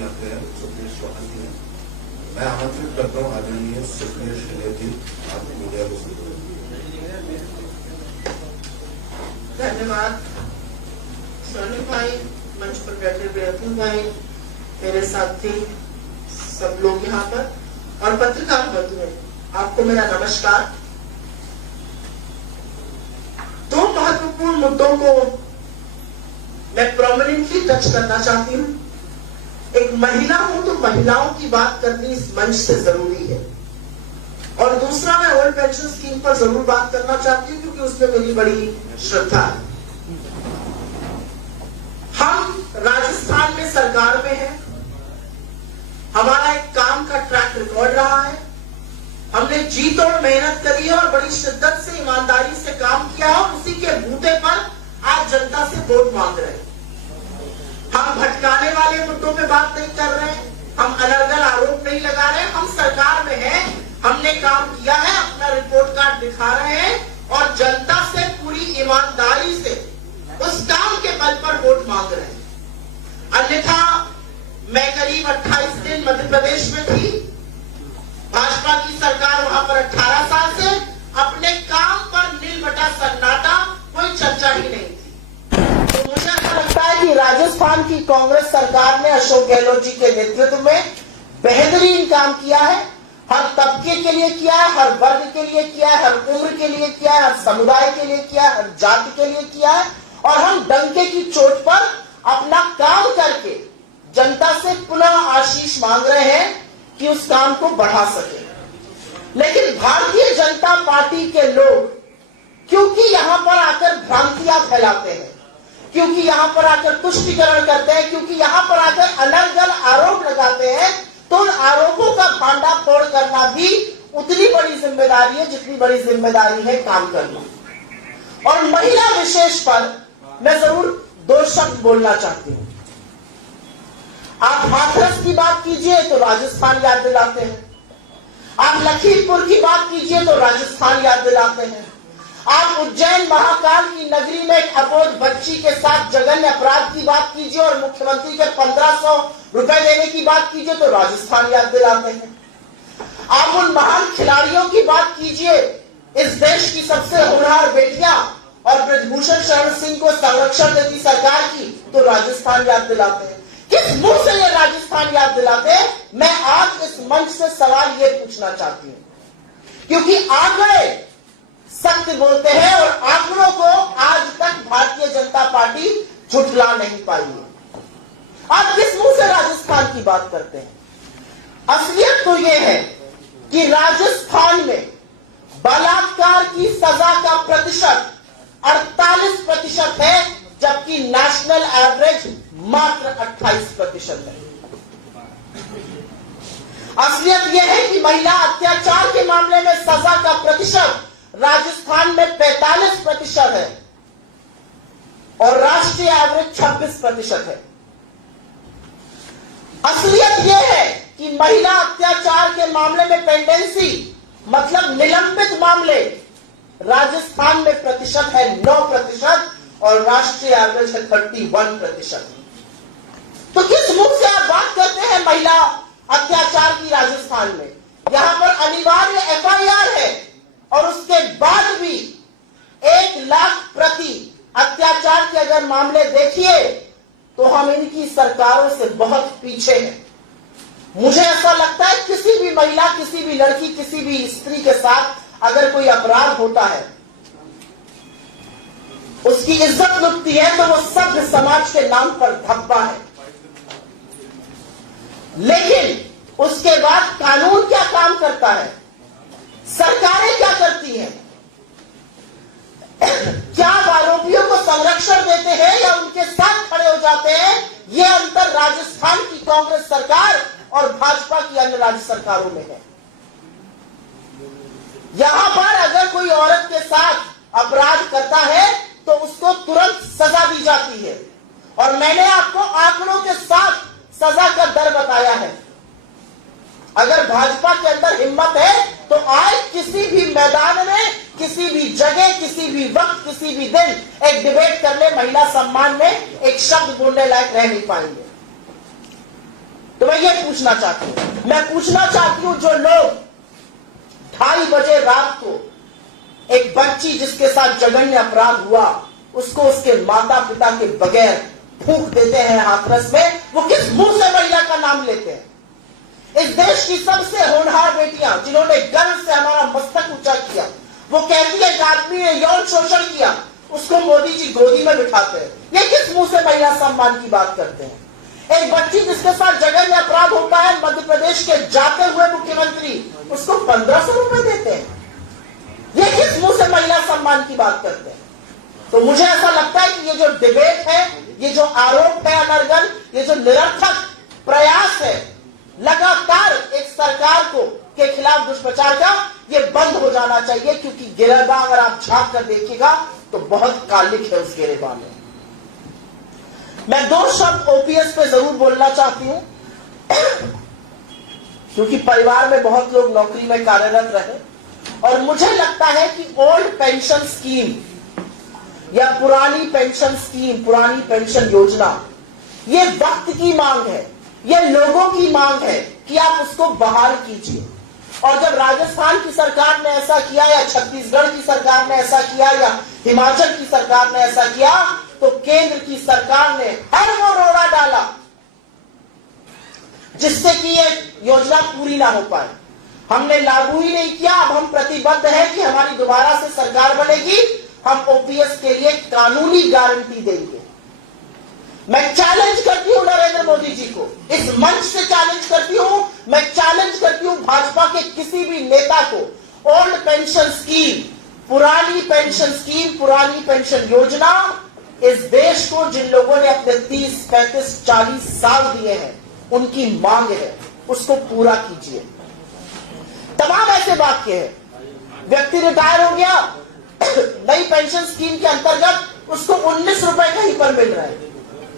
जी आते हैं, सबके स्वागत है। मैं आमंत्रित करता हूँ आदरणीय सुप्रिय शिंदे जी, आप मीडिया को संबोधित। धन्यवाद सोनी भाई, मंच पर बैठे बेअतुल भाई, मेरे साथी सब लोग यहाँ पर और पत्रकार बंधुओं, आपको मेरा नमस्कार। दो महत्वपूर्ण मुद्दों को मैं प्रोमिनेंटली टच करना चाहती हूँ। एक महिला हूं तो महिलाओं की बात करनी इस मंच से जरूरी है, और दूसरा मैं ओल्ड पेंशन स्कीम पर जरूर बात करना चाहती हूँ क्योंकि उसमें मेरी बड़ी श्रद्धा है। हम राजस्थान में सरकार में हैं, हमारा एक काम का ट्रैक रिकॉर्ड रहा है, हमने जी तोड़ मेहनत करी है और बड़ी शिद्दत से ईमानदारी से काम किया है, और उसी के बूते पर आज जनता से वोट मांग रहे हैं। हम भटकाने वाले मुद्दों पे बात नहीं कर रहे हैं, हम अनर्गल आरोप नहीं लगा रहे हैं, हम सरकार में हैं, हमने काम किया है, अपना रिपोर्ट कार्ड दिखा रहे हैं और जनता से पूरी ईमानदारी से उस काम के बल पर वोट मांग रहे हैं। अन्यथा मैं करीब 28 दिन मध्य प्रदेश में थी, भाजपा की सरकार वहां पर 18 साल से, अपने काम पर नील बटा सन्नाटा, कोई चर्चा ही नहीं थी। तो मुझे ऐसा लगता है कि राजस्थान की कांग्रेस सरकार ने अशोक गहलोत जी के नेतृत्व में बेहतरीन काम किया है। हर तबके के लिए किया है, हर वर्ग के लिए किया है, हर उम्र के लिए किया है, हर समुदाय के लिए किया है, हर जाति के लिए किया है, और हम डंके की चोट पर अपना काम करके जनता से पुनः आशीष मांग रहे हैं कि उस काम को बढ़ा सके। लेकिन भारतीय जनता पार्टी के लोग क्योंकि यहां पर आकर भ्रांतियां फैलाते हैं, क्योंकि यहां पर आकर तुष्टिकरण करते हैं, क्योंकि यहां पर आकर अनर्गल आरोप लगाते हैं, तो उन आरोपों का भांडाफोड़ करना भी उतनी बड़ी जिम्मेदारी है जितनी बड़ी जिम्मेदारी है काम करना। और महिला विशेष पर मैं जरूर दो शब्द बोलना चाहती हूं। आप हाथरस की बात कीजिए तो राजस्थान याद दिलाते हैं, आप लखीमपुर की बात कीजिए तो राजस्थान याद दिलाते हैं, आप उज्जैन महाकाल की नगरी में एक अबोध बच्ची के साथ जघन्य अपराध की बात कीजिए और मुख्यमंत्री के 1500 रुपए देने की बात कीजिए तो राजस्थान याद दिलाते हैं। आप उन महान खिलाड़ियों की बात कीजिए, इस देश की सबसे होनहार बेटियां और ब्रजभूषण शरण सिंह को संरक्षण देती सरकार की, तो राजस्थान याद दिलाते हैं। किस मुंह से ये राजस्थान याद दिलाते हैं? मैं आज इस मंच से सवाल ये पूछना चाहती हूं, क्योंकि आंकड़े सत्य बोलते हैं और आंकड़ों को आज तक भारतीय जनता पार्टी झुठला नहीं पाई है। आप किस मुंह से राजस्थान की बात करते हैं? असलियत तो यह है कि राजस्थान में बलात्कार की सजा का प्रतिशत 48% है, जबकि नेशनल एवरेज मात्र 28% है। असलियत यह है कि महिला अत्याचार के मामले में सजा का प्रतिशत राजस्थान में 45% है और राष्ट्रीय एवरेज 26% है। असलियत यह है कि महिला अत्याचार के मामले में पेंडेंसी मतलब निलंबित मामले राजस्थान में प्रतिशत है 9% और राष्ट्रीय एवरेज है 31%। तो किस मुख से आप बात करते हैं महिला अत्याचार की राजस्थान में? यहां पर अनिवार्य FIR है और उसके बाद भी 1 लाख प्रति अत्याचार के अगर मामले देखिए तो हम इनकी सरकारों से बहुत पीछे हैं। मुझे ऐसा लगता है किसी भी महिला, किसी भी लड़की, किसी भी स्त्री के साथ अगर कोई अपराध होता है, उसकी इज्जत लुटती है, तो वो सभ्य समाज के नाम पर धब्बा है। लेकिन उसके बाद कानून क्या काम करता है, सरकारें क्या करती हैं? क्या आरोपियों को संरक्षण देते हैं या उनके साथ खड़े हो जाते हैं? यह अंतर राजस्थान की कांग्रेस सरकार और भाजपा की अन्य राज्य सरकारों में है। यहां पर अगर कोई औरत के साथ अपराध करता है तो उसको तुरंत सजा दी जाती है, और मैंने आपको आंकड़ों के साथ सजा का दर बताया है। अगर भाजपा के अंदर हिम्मत है तो आए किसी भी मैदान में, किसी भी जगह, किसी भी वक्त, किसी भी दिन एक डिबेट कर ले, महिला सम्मान में एक शब्द बोलने लायक रह नहीं पाएंगे। ये पूछना चाहती हूं। मैं पूछना चाहती हूं जो लोग 2:30 बजे रात को एक बच्ची जिसके साथ जघन्य अपराध हुआ उसको उसके माता पिता के बगैर फूंक देते हैं हाथरस में, वो किस मुंह से महिला का नाम लेते हैं? इस देश की सबसे होनहार बेटियां जिन्होंने गर्व से हमारा मस्तक ऊंचा किया, वो कहती है एक आदमी ने यौन शोषण किया, उसको मोदी जी गोदी में बिठाते हैं। ये किस मुंह से महिला सम्मान की बात करते हैं? एक बच्ची जिसके साथ जघन्य अपराध होता है, मध्य प्रदेश के जाते हुए मुख्यमंत्री उसको 1500 रुपए देते हैं। ये किस मुंह से महिला सम्मान की बात करते हैं? तो मुझे ऐसा लगता है कि ये जो डिबेट है, ये जो आरोप है अनर्गल, ये जो निरर्थक प्रयास है लगातार एक सरकार को के खिलाफ दुष्प्रचार का, ये बंद हो जाना चाहिए, क्योंकि गिरेबा अगर आप झांक कर देखिएगा तो बहुत कालिक है उस गिरेबा में। मैं 2 शब्द ओपीएस पे जरूर बोलना चाहती हूं, क्योंकि परिवार में बहुत लोग नौकरी में कार्यरत रहे और मुझे लगता है कि ओल्ड पेंशन स्कीम या पुरानी पेंशन स्कीम, पुरानी पेंशन योजना, ये वक्त की मांग है, ये लोगों की मांग है कि आप उसको बहाल कीजिए। और जब राजस्थान की सरकार ने ऐसा किया या छत्तीसगढ़ की सरकार ने ऐसा किया या हिमाचल की सरकार ने ऐसा किया, तो केंद्र की सरकार ने हर वो रोड़ा डाला जिससे कि ये योजना पूरी ना हो पाए। हमने लागू ही नहीं किया। अब हम प्रतिबद्ध हैं कि हमारी दोबारा से सरकार बनेगी, हम ओपीएस के लिए कानूनी गारंटी देंगे। मैं चैलेंज करती हूं नरेंद्र मोदी जी को, इस मंच से चैलेंज करती हूं, मैं चैलेंज करती हूं भाजपा के किसी भी नेता को, ओल्ड पेंशन स्कीम, पुरानी पेंशन स्कीम, पुरानी पेंशन योजना, इस देश को जिन लोगों ने अपने 30, 35, 40 साल दिए हैं, उनकी मांग है, उसको पूरा कीजिए। तमाम ऐसे वाक्य हैं। व्यक्ति रिटायर हो गया, नई पेंशन स्कीम के अंतर्गत उसको 19 रुपए कहीं पर मिल रहा है,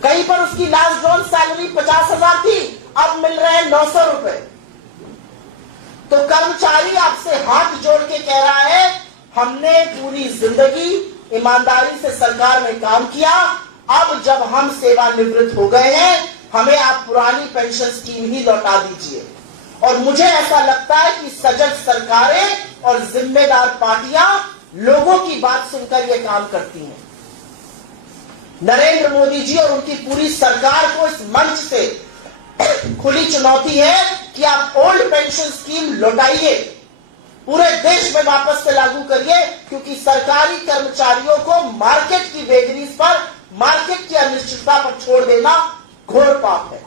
कहीं पर उसकी लास्ट ड्रॉन सैलरी 50,000 थी, अब मिल रहे हैं 900 रुपए। तो कर्मचारी आपसे हाथ जोड़ के कह रहा है, हमने पूरी जिंदगी ईमानदारी से सरकार में काम किया, अब जब हम सेवानिवृत्त हो गए हैं, हमें आप पुरानी पेंशन स्कीम ही लौटा दीजिए। और मुझे ऐसा लगता है कि सजग सरकारें और जिम्मेदार पार्टियां लोगों की बात सुनकर यह काम करती हैं। नरेंद्र मोदी जी और उनकी पूरी सरकार को इस मंच से खुली चुनौती है कि आप ओल्ड पेंशन स्कीम लौटाइए, पूरे देश में वापस से लागू करिए, क्योंकि सरकारी कर्मचारियों को मार्केट की वेगरीज पर, मार्केट की अनिश्चितता पर छोड़ देना घोर पाप है।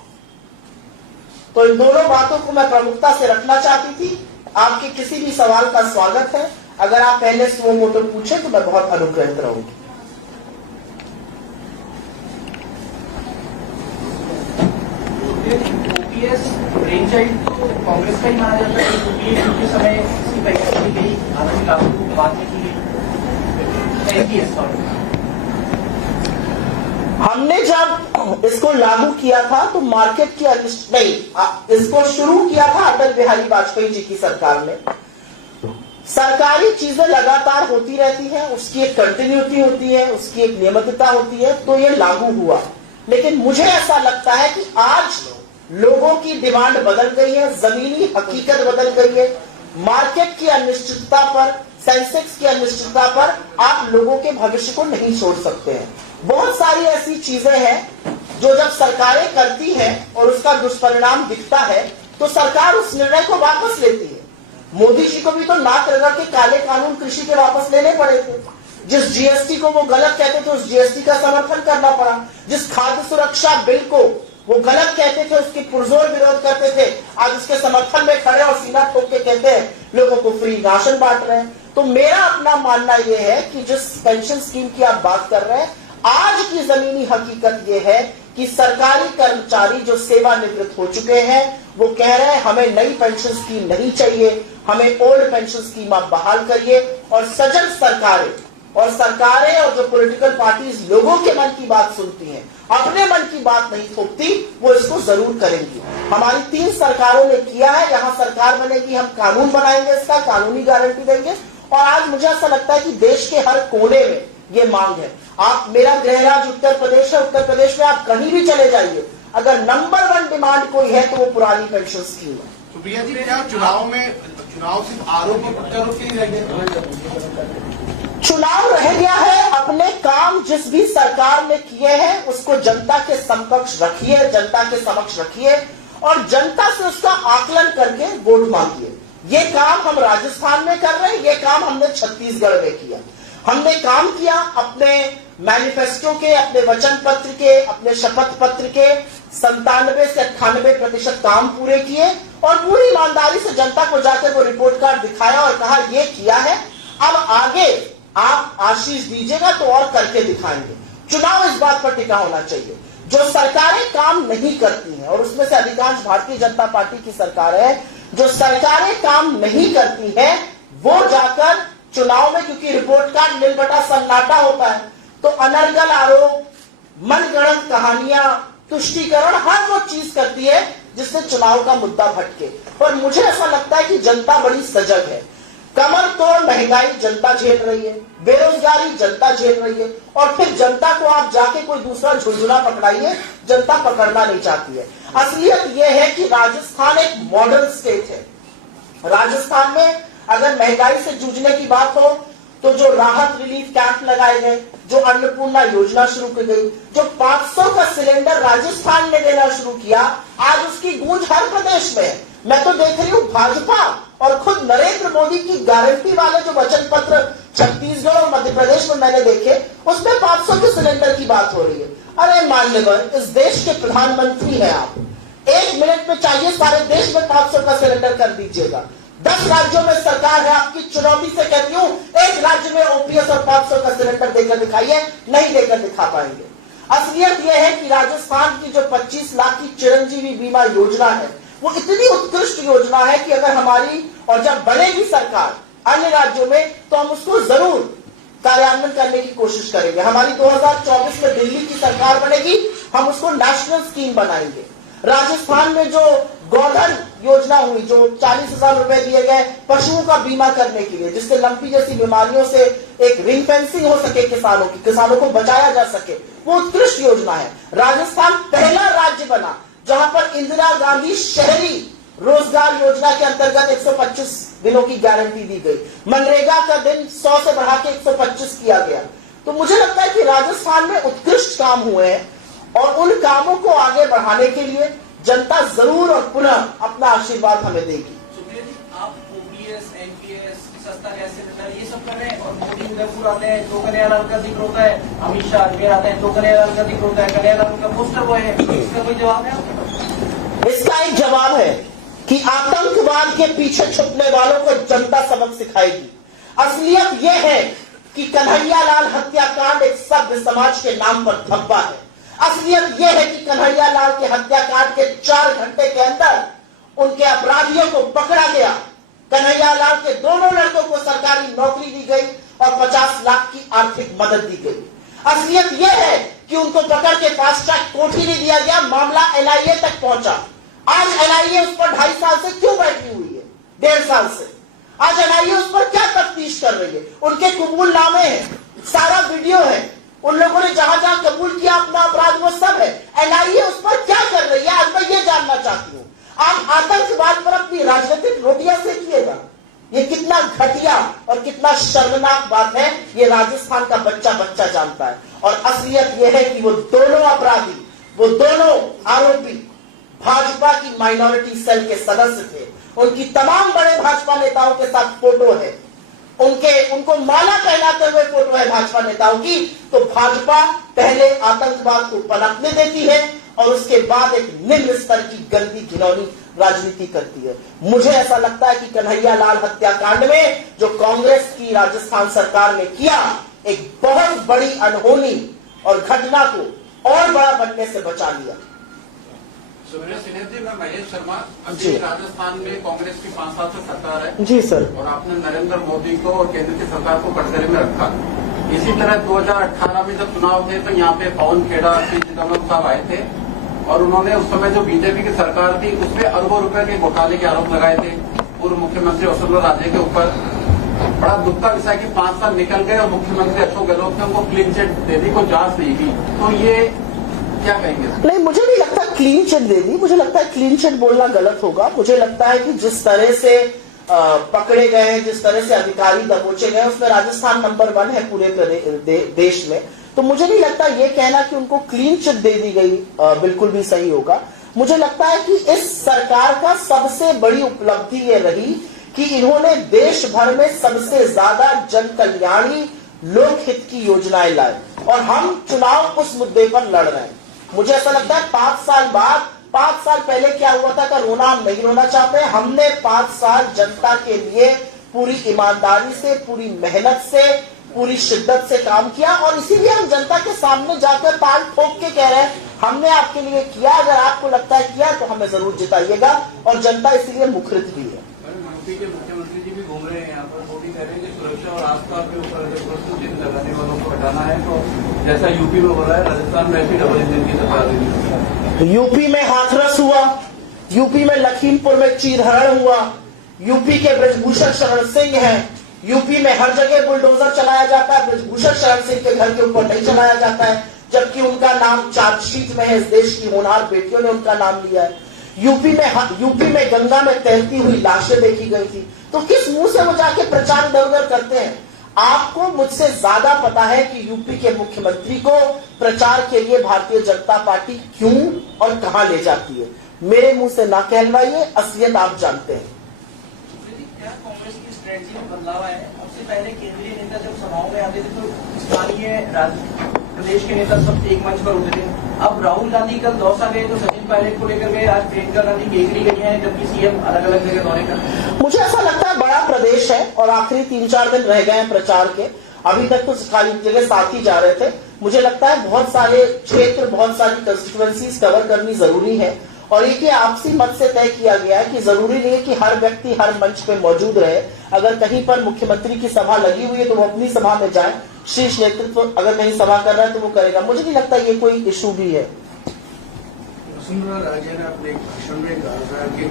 तो इन दोनों बातों को मैं प्रमुखता से रखना चाहती थी। आपके किसी भी सवाल का स्वागत है। अगर आप पहले सुओ मोटो पूछे तो मैं बहुत अनुग्रहित रहूंगी। ओपीएस ब्रेन चाइल्ड तो कांग्रेस का ही माना जाता है। ओपीएस के समय इसकी परीक्षा की गई, हालांकि लागू बाद में की गई। हमने जब इसको लागू किया था तो मार्केट की नहीं, इसको शुरू किया था अटल बिहारी वाजपेयी जी की सरकार ने। सरकारी चीजें लगातार होती रहती हैं, उसकी एक कंटिन्यूटी होती है, उसकी एक नियमितता होती है, तो ये लागू हुआ। लेकिन मुझे ऐसा लगता है कि आज लोगों की डिमांड बदल गई है, जमीनी हकीकत बदल गई है। मार्केट की अनिश्चितता पर, सेंसेक्स की अनिश्चितता पर आप लोगों के भविष्य को नहीं छोड़ सकते हैं। बहुत सारी ऐसी चीजें हैं जो जब सरकारें करती हैं और उसका दुष्परिणाम दिखता है तो सरकार उस निर्णय को वापस लेती है। मोदी जी को भी तो नाक रगड़ के काले कानून कृषि के वापस लेने पड़े थे। जिस जीएसटी को वो गलत कहते थे उस जीएसटी का समर्थन करना पड़ा। जिस खाद्य सुरक्षा बिल को वो गलत कहते थे उसकी पुरजोर विरोध करते थे, आज उसके समर्थन में खड़े और सीना ठोक के कहते हैं लोगों को फ्री राशन बांट रहे हैं। तो मेरा अपना मानना यह है कि जिस पेंशन स्कीम की आप बात कर रहे हैं, आज की जमीनी हकीकत यह है कि सरकारी कर्मचारी जो सेवानिवृत्त हो चुके हैं वो कह रहे हैं हमें नई पेंशन स्कीम नहीं चाहिए, हमें ओल्ड पेंशन स्कीम आप बहाल करिए। और सजग सरकारें और जो पॉलिटिकल पार्टीज लोगों के मन की बात सुनती हैं, अपने मन की बात नहीं थोपती, वो इसको जरूर करेंगी। हमारी 3 सरकारों ने किया है। यहां सरकार बनेगी, हम कानून बनाएंगे, इसका कानूनी गारंटी देंगे। और आज मुझे ऐसा लगता है कि देश के हर कोने में ये मांग है। आप, मेरा गृह राज्य उत्तर प्रदेश है, उत्तर प्रदेश में आप कहीं भी चले जाइए, अगर नंबर 1 डिमांड कोई है तो वो पुरानी पेंशन स्कीम है। तो प्रिया जी, क्या चुनाव सिर्फ आरोप और प्रत्यारोप के ही रह गए? चुनाव रह गया है, अपने काम जिस भी सरकार ने किए हैं उसको जनता के समकक्ष रखिए, जनता के समक्ष रखिए और जनता से उसका आकलन करके वोट मांगिए। ये काम हम राजस्थान में कर रहे हैं, ये काम हमने छत्तीसगढ़ में किया। हमने काम किया अपने मैनिफेस्टो के, अपने वचन पत्र के, अपने शपथ पत्र के 97 से 98% काम पूरे किए और पूरी ईमानदारी से जनता को जाकर वो रिपोर्ट कार्ड दिखाया और कहा ये किया है, अब आगे आप आशीष दीजिएगा तो और करके दिखाएंगे। चुनाव इस बात पर टिका होना चाहिए। जो सरकारें काम नहीं करती हैं, और उसमें से अधिकांश भारतीय जनता पार्टी की सरकार है, जो सरकारें काम नहीं करती हैं वो जाकर चुनाव में, क्योंकि रिपोर्ट कार्ड नीलबटा सन्नाटा होता है, तो अनर्गल आरोप, मनगढ़ंत कहानियां, तुष्टीकरण, हर वो चीज करती है जिससे चुनाव का मुद्दा भटके। पर मुझे ऐसा लगता है कि जनता बड़ी सजग है। कमर तोड़ महंगाई जनता झेल रही है, बेरोजगारी जनता झेल रही है और फिर जनता को आप जाके कोई दूसरा झुंझुना पकड़ाइए, जनता पकड़ना नहीं चाहती है। असलियत यह है कि राजस्थान एक मॉडर्न स्टेट है। राजस्थान में अगर महंगाई से जूझने की बात हो तो जो राहत रिलीफ कैंप लगाए गए, जो अन्नपूर्णा योजना शुरू की गई, जो 500 का सिलेंडर राजस्थान ने देना शुरू किया, आज उसकी गूंज हर प्रदेश में है। मैं तो देख रही हूं भाजपा और खुद नरेंद्र मोदी की गारंटी वाले जो वचन पत्र छत्तीसगढ़ और मध्य प्रदेश में मैंने देखे, उसमें 500 के सिलेंडर की बात हो रही है। अरे माननीय, इस देश के प्रधानमंत्री हैं आप, 1 मिनट में चाहिए सारे देश में 500 का सिलेंडर कर दीजिएगा। 10 राज्यों में सरकार है आपकी, चुनौती से कहती हूं, एक राज्य में ओपीएस और 500 का सिलेंडर देकर दिखाइए, नहीं देकर दिखा पाएंगे। असलियत यह है कि राजस्थान की जो 25 लाख की चिरंजीवी बीमा योजना है वो इतनी उत्कृष्ट योजना है कि अगर हमारी, और जब बनेगी सरकार अन्य राज्यों में, तो हम उसको जरूर कार्यान्वयन करने की कोशिश करेंगे। हमारी 2024 में दिल्ली की सरकार बनेगी, हम उसको नेशनल स्कीम बनाएंगे। राजस्थान में जो गोधन योजना हुई, जो 40,000 रुपए दिए गए पशुओं का बीमा करने के लिए, जिससे लंपी जैसी बीमारियों से एक रिंग फेंसिंग हो सके, किसानों को बचाया जा सके, वो उत्कृष्ट योजना है। राजस्थान पहला राज्य बना जहां पर इंदिरा गांधी शहरी रोजगार योजना के अंतर्गत 125 दिनों की गारंटी दी गई। मनरेगा का दिन 100 से बढ़ा के 125 किया गया। तो मुझे लगता है कि राजस्थान में उत्कृष्ट काम हुए हैं और उन कामों को आगे बढ़ाने के लिए जनता जरूर और पुनः अपना आशीर्वाद हमें देगी। सुप्रिया जी, आप ओपीएस, एमपीएस, सस्ता गैस सिलेंडर ये सब कर रहे हैं और मोदी उदयपुर आते हैं तो कन्हैयालाल का जिक्र होता है, अमित शाह अजमेर आते हैं तो कन्हैयालाल का जिक्र होता है, कन्हैयालाल का पोस्टर वो है, इसका कोई जवाब है? इसका एक जवाब है कि आतंकवाद के पीछे छुपने वालों को जनता सबक सिखाएगी। असलियत यह है कि कन्हैयालाल हत्याकांड एक सभ्य समाज के नाम पर धब्बा है। असलियत यह है कि कन्हैयालाल के हत्याकांड के 4 घंटे के अंदर उनके अपराधियों को पकड़ा गया। कन्हैयालाल के दोनों लड़कों को सरकारी नौकरी दी गई और 50 लाख की आर्थिक मदद दी गई। असलियत यह है कि उनको पकड़ के फास्ट ट्रैक कोर्ट ही नहीं दिया गया, मामला एनआईए तक पहुंचा। आज एनआईए उस पर 2.5 साल से क्यों बैठी हुई है? 1.5 साल से आज एनआईए उस पर क्या तफ्तीश कर रही है? उनके कबूलनामे हैं, सारा वीडियो है, उन लोगों ने जहां जहां कबूल किया अपना अपराध वो सब है। एनआईए उस पर क्या कर रही है? आज मैं ये जानना चाहती हूं। आप आतंकवाद पर अपनी राजनीतिक रोटियां सेकिएगा। ये कितना घटिया और कितना शर्मनाक बात है, ये राजस्थान का बच्चा बच्चा जानता है। और असलियत यह है कि वो दोनों अपराधी, वो दोनों आरोपी भाजपा की माइनॉरिटी सेल के सदस्य थे। उनकी तमाम बड़े भाजपा नेताओं के साथ फोटो है, उनको माला पहनाते हुए फोटो है भाजपा नेताओं की। तो भाजपा पहले आतंकवाद को पनपने देती है और उसके बाद एक निम्न स्तर की गंदी घिनौनी राजनीति करती है। मुझे ऐसा लगता है कि कन्हैयालाल हत्याकांड में जो कांग्रेस की राजस्थान सरकार ने किया, एक बहुत बड़ी अनहोनी और घटना को और बड़ा बनने से बचा लिया। सुब्रत सिन्हा जी, मैं महेश शर्मा। अभी राजस्थान में कांग्रेस की 5 साल से सरकार है। जी सर। और आपने नरेंद्र मोदी को और केंद्र की सरकार को कटघरे में रखा। इसी तरह 2018 में जब चुनाव थे तो यहाँ पे पवन खेड़ा, पी चिदम्बरम साहब आए थे और उन्होंने उस समय जो बीजेपी की सरकार थी उसमें अरबों रुपए के घोटाले के आरोप लगाए थे पूर्व मुख्यमंत्री वसुंधरा राजे के ऊपर। बड़ा दुख का विषय कि 5 साल निकल गए और मुख्यमंत्री अशोक गहलोत ने उनको क्लीन चिट दे दी, कोई जांच नहीं की। तो ये क्या कहेंगे? नहीं, मुझे नहीं लगता क्लीन चिट दे दी। मुझे लगता है क्लीन चिट बोलना गलत होगा। मुझे लगता है कि जिस तरह से पकड़े गए हैं, जिस तरह से अधिकारी दबोचे गए, उसमें राजस्थान नंबर 1 है पूरे देश में। तो मुझे नहीं लगता ये कहना कि उनको क्लीन चिट दे दी गई बिल्कुल भी सही होगा। मुझे लगता है कि इस सरकार का सबसे बड़ी उपलब्धि ये रही कि इन्होंने देश भर में सबसे ज्यादा जन कल्याणी लोकहित की योजनाएं लाई और हम चुनाव उस मुद्दे पर लड़ रहे हैं। मुझे ऐसा लगता है 5 साल बाद, 5 साल पहले क्या हुआ था का रोना हम नहीं रोना चाहते। हमने 5 साल जनता के लिए पूरी ईमानदारी से, पूरी मेहनत से, पूरी शिद्दत से काम किया और इसीलिए हम जनता के सामने जाकर ताल ठोक के कह रहे हैं हमने आपके लिए किया। अगर आपको लगता है किया तो हमें जरूर जिताइएगा और जनता इसीलिए मुखरित भी है। यूपी के मुख्यमंत्री जी भी घूम रहे हैं यहाँ पर, वो भी कह रहे हैं कि सुरक्षा और आस्था के ऊपर प्रश्न चिन्ह लगाने वालों को हटाना है। तो जैसा यूपी में हो रहा है, राजस्थान में ऐसी डबल इंजन की सरकार देनी। यूपी में हाथरस हुआ, यूपी में लखीमपुर में चीरहरण हुआ, यूपी के ब्रजभूषण शरण सिंह हैं, यूपी में हर जगह बुलडोजर चलाया जाता है, ब्रजभूषण शरण सिंह के घर के ऊपर नहीं चलाया जाता है, जबकि उनका नाम चार्जशीट में है। इस देश की होनहार बेटियों ने उनका नाम लिया है। यूपी में गंगा में तैरती हुई लाशें देखी गई थी। तो किस मुंह से वो जाके प्रचार दरगर करते हैं? आपको मुझसे ज्यादा पता है कि यूपी के मुख्यमंत्री को प्रचार के लिए भारतीय जनता पार्टी क्यों और कहां ले जाती है। मेरे मुंह से ना कहलवाइए, असलियत आप जानते हैं। क्या कांग्रेस की स्ट्रेटजी में बदलाव है? अब से पहले केंद्रीय नेता जब सभाओं में आते थे तो स्थानीय प्रदेश के नेता सब एक मंच पर होते थे। अब राहुल गांधी कल दौसा गए तो सचिन पायलट को लेकर गए, आज प्रियंका गांधी केजरी गई है, जबकि सीएम अलग अलग जगह दौरे कर। मुझे ऐसा लगता है बड़ा प्रदेश है और आखिरी 3-4 दिन रह गए हैं प्रचार के। अभी तक तो खाली जगह साथ ही जा रहे थे। मुझे लगता है बहुत सारे क्षेत्र, बहुत सारी कंस्टिट्यूएंसीज कवर करनी जरूरी है और एक आपसी मत से तय किया गया है कि जरूरी नहीं है कि हर व्यक्ति हर मंच पे मौजूद रहे। अगर कहीं पर मुख्यमंत्री की सभा लगी हुई है तो वो अपनी सभा में जाए, शीर्ष नेतृत्व अगर कहीं सभा कर रहा है तो वो करेगा। मुझे नहीं लगता ये कोई इशू भी है। वसुंधरा राजे ने अपने एक भाषण में कहा था कि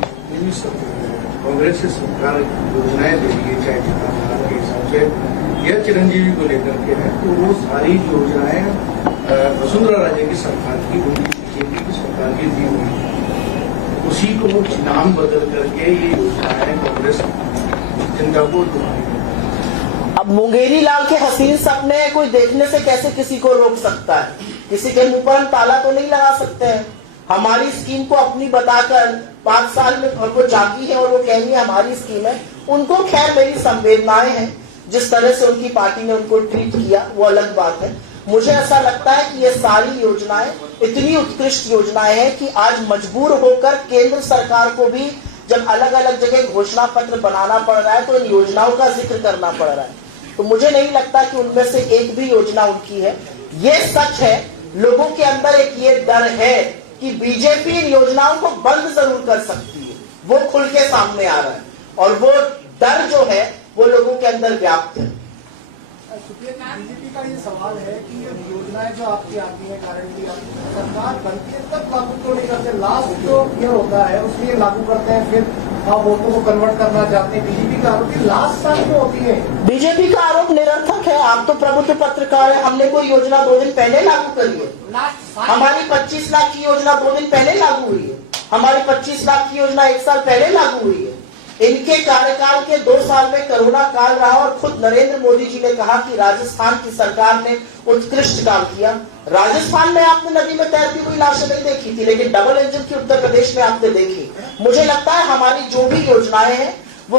कांग्रेस की सरकार योजनाएं दे रही है, चाहे किसान के हिसाब से या चिरंजीवी को लेकर के है, तो वो सारी योजनाएं वसुंधरा राजे की सरकार की, बीजेपी की सरकार की दी हुई है। उसी को नाम बदल करके ये योजनाएं कांग्रेस जनता को दुआई। अब मुंगेरी लाल के हसीन सपने कोई देखने से कैसे किसी को रोक सकता है? किसी के मुंह पर हम ताला तो नहीं लगा सकते हैं। हमारी स्कीम को अपनी बताकर 5 साल में वो जागी है और वो कह रही है हमारी स्कीम है। उनको खैर मेरी संवेदनाएं हैं, जिस तरह से उनकी पार्टी ने उनको ट्रीट किया वो अलग बात है। मुझे ऐसा लगता है कि ये सारी योजनाएं इतनी उत्कृष्ट योजनाएं हैं कि आज मजबूर होकर केंद्र सरकार को भी जब अलग अलग जगह घोषणा पत्र बनाना पड़ रहा है तो इन योजनाओं का जिक्र करना पड़ रहा है। तो मुझे नहीं लगता कि उनमें से एक भी योजना उनकी है। ये सच है, लोगों के अंदर एक ये डर है कि बीजेपी इन योजनाओं को बंद जरूर कर सकती है, वो खुल के सामने आ रहा है और वो डर जो है वो लोगों के अंदर व्याप्त है। बीजेपी का ये सवाल है कि ये योजनाएं जो आपकी आती है गारंटी सरकार बनती है तब लागू तो नहीं करते, लास्ट जो ईयर होता है उसमें लागू करते हैं, फिर आप वोटों को कन्वर्ट करना चाहते हैं। बीजेपी का आरोप लास्ट साल में होती है। बीजेपी का आरोप निरर्थक है। आप तो प्रबुद्ध पत्रकार है। हमने कोई योजना 2 दिन पहले लागू करी है। हमारी 25 लाख की योजना 2 दिन पहले लागू हुई है। हमारी 25 लाख की योजना 1 साल पहले लागू हुई है। इनके कार्यकाल के 2 साल में कोरोना काल रहा और खुद नरेंद्र मोदी जी ने कहा कि राजस्थान की सरकार ने उत्कृष्ट काम किया। राजस्थान में आपने नदी में तैरती हुई लाशें नहीं देखी थी, लेकिन डबल इंजन की उत्तर प्रदेश में आपने देखी। मुझे लगता है हमारी जो भी योजनाएं हैं वो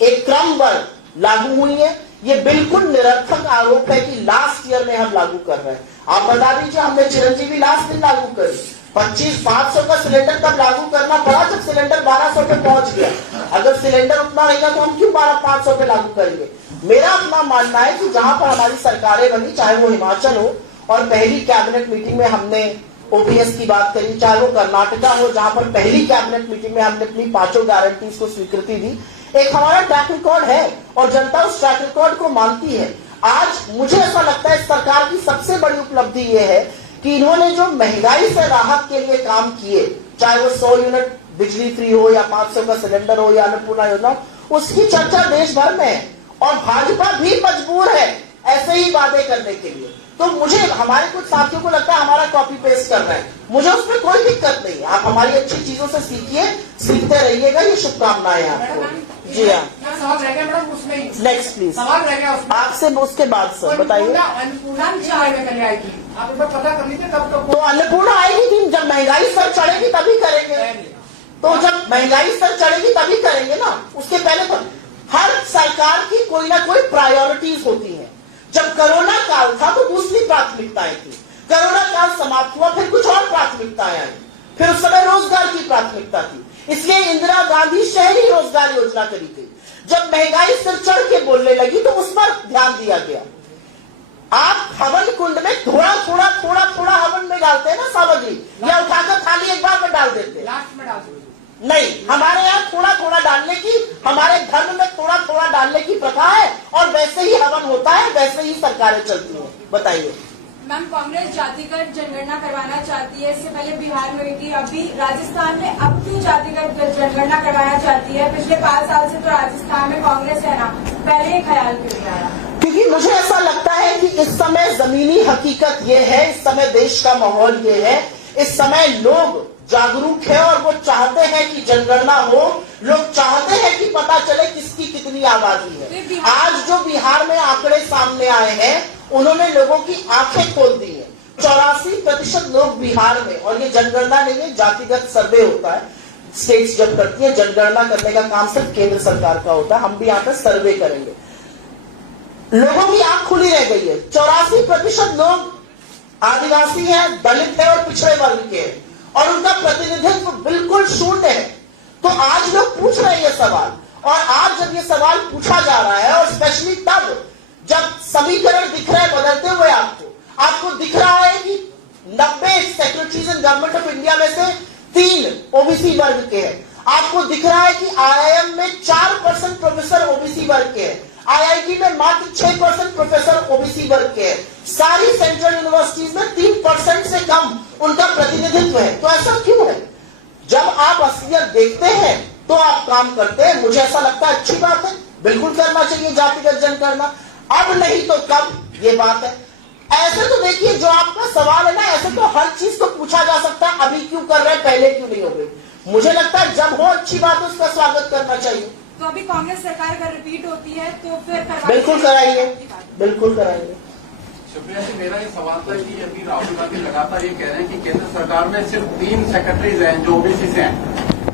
एक क्रमबद्ध लागू हुई है। ये बिल्कुल निरर्थक आरोप है कि लास्ट ईयर में हम लागू कर रहे हैं। आप बता दीजिए, हमने चिरंजीवी लास्ट दिन लागू करी। 500 का सिलेंडर तब लागू करना पड़ा जब सिलेंडर 1200 पे पहुंच गया। अगर सिलेंडर उतना रहेगा तो हम क्यों 500 पे लागू करेंगे? मेरा अपना मानना है कि जहां पर हमारी सरकारें बनी, चाहे वो हिमाचल हो और पहली कैबिनेट मीटिंग में हमने ओपीएस की बात करी, चाहे वो कर्नाटका हो जहां पर पहली कैबिनेट मीटिंग में हमने अपनी 5 गारंटीज को स्वीकृति दी। एक हमारा ट्रैक रिकॉर्ड है और जनता उस ट्रैक रिकॉर्ड को मानती है। आज मुझे ऐसा लगता है सरकार की सबसे बड़ी उपलब्धि ये है कि इन्होंने जो महंगाई से राहत के लिए काम किए, चाहे वो 100 यूनिट बिजली फ्री हो या 500 का सिलेंडर हो या अन्नपूर्णा योजना, उसकी चर्चा देश भर में है और भाजपा भी मजबूर है ऐसे ही वादे करने के लिए। तो मुझे हमारे कुछ साथियों को लगता है हमारा कॉपी पेस्ट कर रहे हैं, मुझे उसमें कोई दिक्कत नहीं है। आप हमारी अच्छी चीजों से सीखिए, सीखते रहिएगा, ये शुभकामनाएं आपको। जी हाँ, सवाल रह गया मैडम उसमें, नेक्स्ट प्लीज सवाल रह गया उसमें आपसे, उसके बाद सर बताइए। अन्नपूर्णा चले आएगी, आप एक बार पता कर लीजिए कब तक तो अन्नपूर्णा आएगी थी, जब महंगाई स्तर चढ़ेगी तभी करेंगे। तो जब महंगाई स्तर चढ़ेगी तभी करेंगे ना, उसके पहले तो हर सरकार की कोई ना कोई प्रायोरिटीज होती है। जब कोरोना काल था तो दूसरी प्राथमिकताएं थी, कोरोना काल समाप्त हुआ फिर कुछ और प्राथमिकताएं आई, फिर उस समय रोजगार की प्राथमिकता थी, इसलिए इंदिरा गांधी शहरी रोजगार योजना करी गई। जब महंगाई सिर चढ़ के बोलने लगी तो उस पर ध्यान दिया गया। आप हवन कुंड में थोड़ा थोड़ा थोड़ा थोड़ा हवन में डालते हैं ना सामग्री, या उठाकर थाली एक बार में डाल देते हैं? लास्ट में डाल दीजिए। नहीं, हमारे यहाँ थोड़ा थोड़ा डालने की, हमारे धर्म में थोड़ा थोड़ा डालने की प्रथा है, और वैसे ही हवन होता है, वैसे ही सरकारें चलती हैं। बताइए मैम, कांग्रेस जातिगत जनगणना करवाना चाहती है, इससे पहले बिहार में हुई थी, अभी राजस्थान में अब क्यों जातिगत जनगणना करवाना चाहती है? पिछले 5 साल से तो राजस्थान में कांग्रेस है ना, पहले ही ख्याल क्यों नहीं आया? क्योंकि मुझे ऐसा लगता है कि इस समय जमीनी हकीकत ये है, इस समय देश का माहौल ये है, इस समय लोग जागरूक है और वो चाहते हैं कि जनगणना हो, लोग चाहते हैं कि पता चले किसकी कितनी आबादी है। आज जो बिहार में आंकड़े सामने आए हैं उन्होंने लोगों की आंखें खोल दी है। 84% लोग बिहार में, और ये जनगणना नहीं है, जातिगत सर्वे होता है, स्टेट्स जब करती है, जनगणना करने का काम सिर्फ केंद्र सरकार का होता है, हम भी यहाँ पर सर्वे करेंगे। लोगों की आंख खुली रह गई है। 84% लोग आदिवासी हैं, दलित है और पिछड़े वर्ग के हैं, और उनका प्रतिनिधित्व बिल्कुल शून्य है। तो आज लोग पूछ रहे हैं ये सवाल, और आज जब ये सवाल पूछा जा रहा है, और स्पेशली तब जब समीकरण दिख रहे हैं बदलते हुए, आपको दिख रहा है कि 90 secretaries in government of India में से 3 ओबीसी वर्ग के हैं। आपको दिख रहा है कि आईआईएम में 4% प्रोफेसर ओबीसी वर्ग के हैं, आईआईटी में मात्र 6% प्रोफेसर ओबीसी वर्ग के हैं, सारी सेंट्रल यूनिवर्सिटीज में 3% से कम उनका प्रतिनिधित्व है। तो ऐसा क्यों है? जब आप असलियत देखते हैं तो आप काम करते हैं। मुझे ऐसा लगता है अच्छी बात है, बिल्कुल करना चाहिए जातिगत जनगणना, अब नहीं तो कब, ये बात है। ऐसे तो देखिए, जो आपका सवाल है ना, ऐसे तो हर चीज को पूछा जा सकता है, अभी क्यों कर रहे हैं, पहले क्यों नहीं हो गई। मुझे लगता है जब हो अच्छी बात है, उसका स्वागत करना चाहिए। तो अभी कांग्रेस सरकार अगर रिपीट होती है तो फिर बिल्कुल कराइए, बिल्कुल कराइए। शुक्रिया जी, मेरा ये सवाल था कि अभी राहुल गांधी लगातार ये कह रहे हैं कि केंद्र सरकार में सिर्फ 3 सेक्रेटरीज हैं जो ओबीसी से हैं।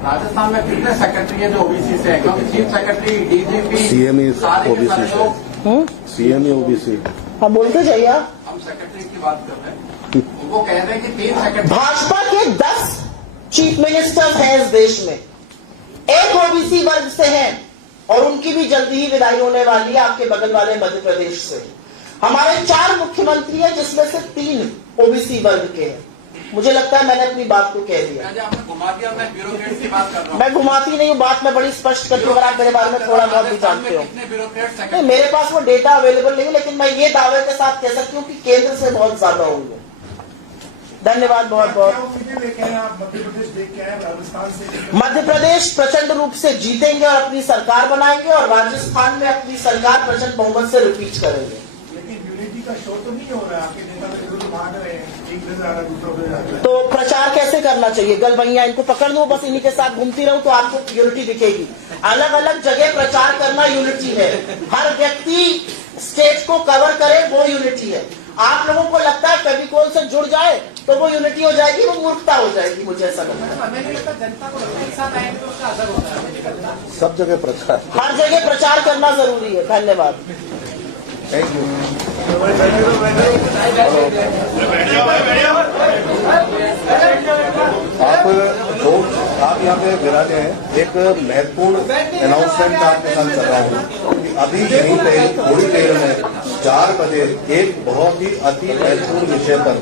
राजस्थान में कितने सेक्रेटरी हैं जो ओबीसी से हैं? क्योंकि चीफ सेक्रेटरी, डीजीपी, सीएम सारे के सारे लोग सीएम ओबीसी। हाँ, बोलते जाइए आप। हम सेक्रेटरी की बात कर रहे हैं, वो कह रहे हैं कि 3 सेक्रेटरी। भाजपा के 10 चीफ मिनिस्टर्स हैं इस देश में, 1 ओबीसी वर्ग से हैं, और उनकी भी जल्दी ही विदाई होने वाली है आपके बगल वाले मध्य प्रदेश से। हमारे 4 मुख्यमंत्री हैं जिसमें से 3 ओबीसी वर्ग के हैं। मुझे लगता है मैंने अपनी बात को कह दिया। आपने घुमा दिया, मैं ब्यूरोक्रेट की बात कर रहा हूँ। मैं घुमाती नहीं हूँ, बात मैं बड़ी स्पष्ट करती हूँ, अगर आप मेरे बारे में थोड़ा बहुत भी जानते हो। कितने ब्यूरोक्रेट नहीं, मेरे पास वो डेटा अवेलेबल नहीं है, लेकिन मैं ये दावे के साथ कह सकती हूँ कि केंद्र से बहुत ज्यादा होंगे। धन्यवाद बहुत बहुत। मध्य प्रदेश देख के आए, राजस्थान से मध्य प्रदेश प्रचंड रूप से जीतेंगे और अपनी सरकार बनाएंगे, और राजस्थान में अपनी सरकार प्रचंड बहुमत से रिपीट करेंगे। लेकिन यूनिटी का शो तो नहीं हो रहा है, आपके नेता तो विरोध भाग रहे हैं, एक से ज्यादा दूसरा हो जाता है। तो प्रचार कैसे करना चाहिए? गलबैया इनको पकड़ लो, बस इन्हीं के साथ घूमती रहूं तो आपको यूनिटी दिखेगी। अलग अलग जगह प्रचार करना यूनिटी है, हर व्यक्ति स्टेट को कवर करे वो यूनिटी है। आप लोगों को लगता है फेविकोल से जुड़ जाए तो वो यूनिटी हो जाएगी, वो मूर्खता हो जाएगी, मुझे ऐसा लगता है। हमें नहीं लगता, जनता को लगता है एक साथ आएंगे तो उसका असर होता है। सब जगह प्रचार, हर जगह प्रचार करना जरूरी है। धन्यवाद। Thank you. आप यहाँ पे विराजे हैं, एक महत्वपूर्ण अनाउंसमेंट आपके साथ कर रहा हूँ। अभी यहीं पे थोड़ी देर में 4 बजे एक बहुत ही अति महत्वपूर्ण विषय पर